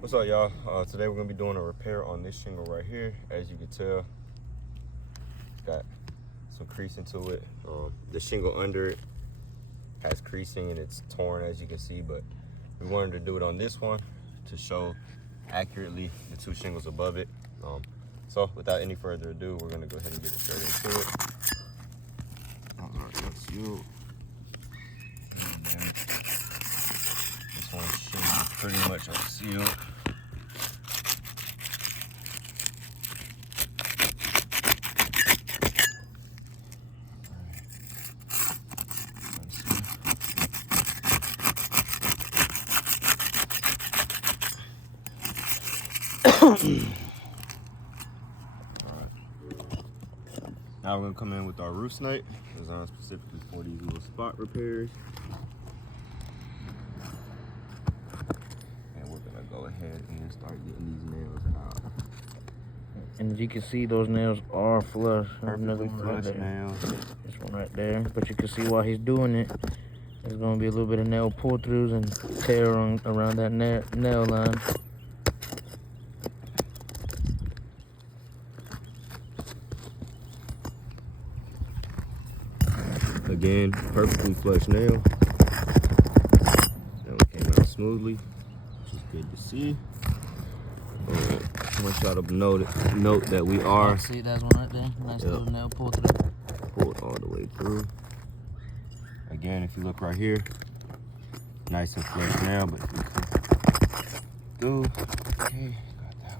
What's up, y'all? Today we're gonna be doing a repair on this shingle right here. As you can tell, it's got some creasing to it. The shingle under it has creasing and it's torn, as you can see, but we wanted to do it on this one to show accurately the two shingles above it. So without any further ado, we're gonna go ahead and get it straight into it. All right, that's you. This one's shingle pretty much unsealed. Now we're gonna come in with our roof snipe, designed specifically for these little spot repairs. And we're gonna go ahead and start getting these nails out. And as you can see, those nails are flush. Perfectly flush nails. This one right there. But you can see while he's doing it, there's gonna be a little bit of nail pull-throughs and tear around that nail line. Again, perfectly flush nail. That one came out smoothly, which is good to see. I want y'all to note that we are. See, that's one right there. Nice little nail pull-through. Pulled all the way through. Again, if you look right here, nice and flush nail, but if you come through, okay, got that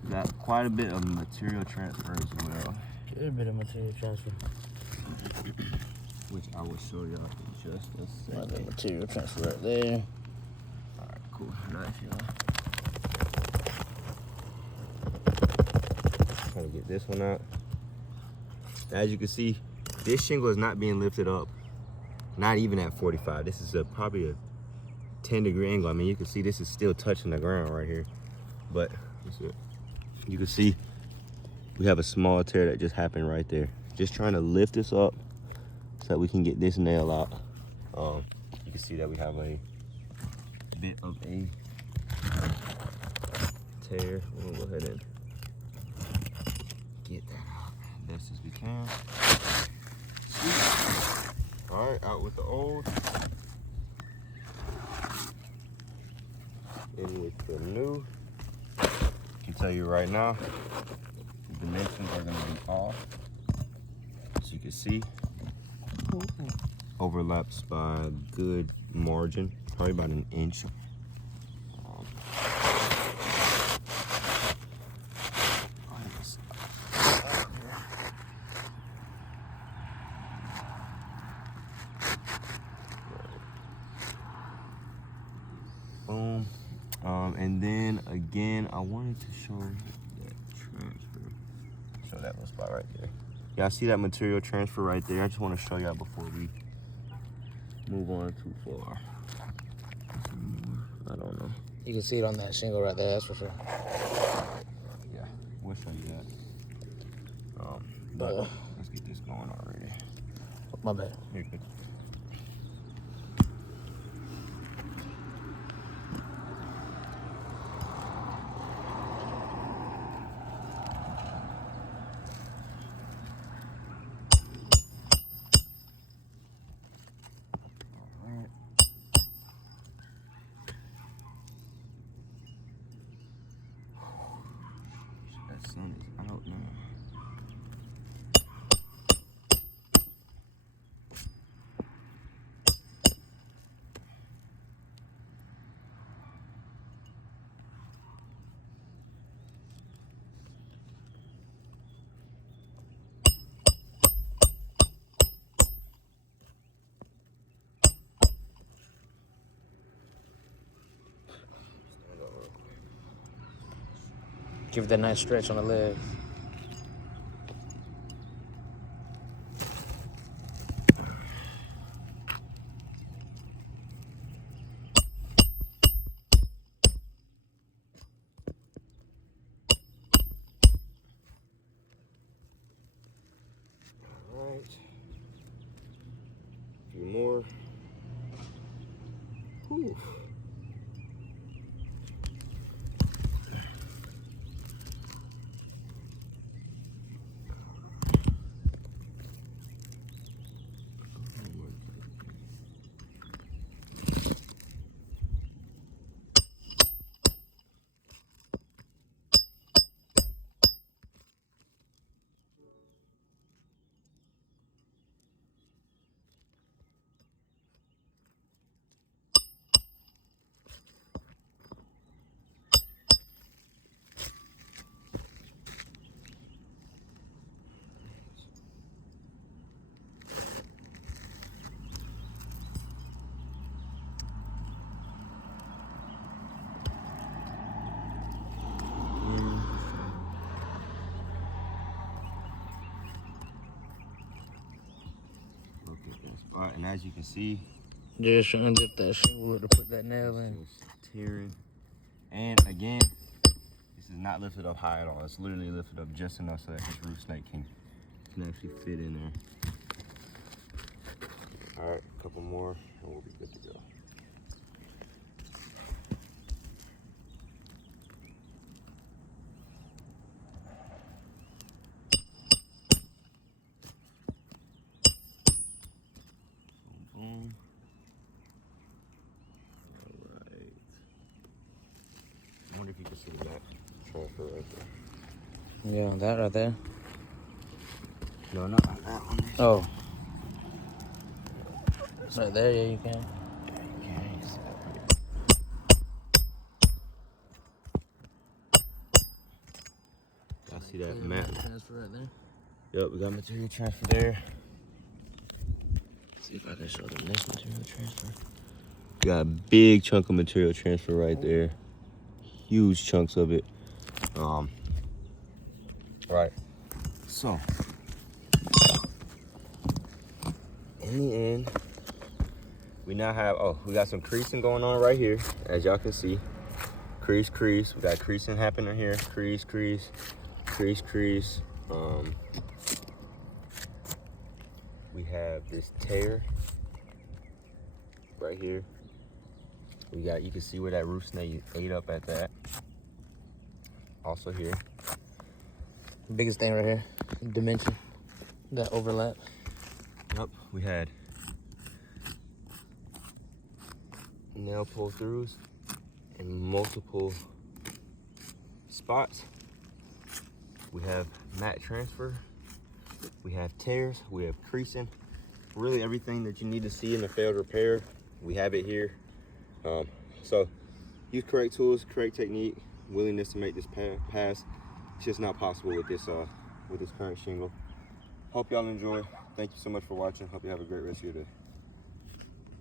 one. Got quite a bit of material transfer as well. Good bit of material transfer. Which I will show y'all in just a second. Another material transfer right there. Alright, cool. Nice, y'all. Trying to get this one out. As you can see, this shingle is not being lifted up, not even at 45. This is probably a 10-degree angle. I mean, you can see this is still touching the ground right here. But you can see we have a small tear that just happened right there. Just trying to lift this up so that we can get this nail out. You can see that we have a bit of a tear. We'll go ahead and get that out best as we can. All right, out with the old, in with the new. I can tell you right now, the dimensions are gonna be off. As you can see, overlaps by a good margin, probably about an inch. Boom. And then again, I wanted to show that transfer. Show that little spot right there. Y'all see that material transfer right there? I just want to show y'all before we move on too far. I don't know. You can see it on that shingle right there, that's for sure. Yeah, we'll show you that. But let's get this going already. My bad. You're good. That sun is out now. Give it that nice stretch on the leg. All right. A few more. Whew. All right, and as you can see, Just trying to get that shingle to put that nail in. it's tearing. And again, this is not lifted up high at all. It's literally lifted up just enough so that this roof snake can actually fit in there. All right, a couple more, and we'll be good to go. Boom. All right. I wonder if you can see that transfer right there. Yeah, that right there. No, not on that one. Oh. It's right there, yeah, you can. Y'all see that mat? Transfer right there. Yep, we got material transfer there. See if I can show them this material transfer. We got a big chunk of material transfer right there. Huge chunks of it. Right. So, in the end, we now have, we got some creasing going on right here, as y'all can see. Crease, crease. We got creasing happening here. Crease, crease, crease, crease. We have this tear right here. We got, you can see where that roof snake ate up at that. Also here. Biggest thing right here, dimension, that overlap. Yep, we had nail pull throughs in multiple spots. We have mat transfer. We have tears. We have creasing. Really everything that you need to see in a failed repair, we have it here. So use correct tools, correct technique, willingness to make this pass. It's just not possible with this current shingle. Hope y'all enjoy. Thank you so much for watching. Hope you have a great rest of your day.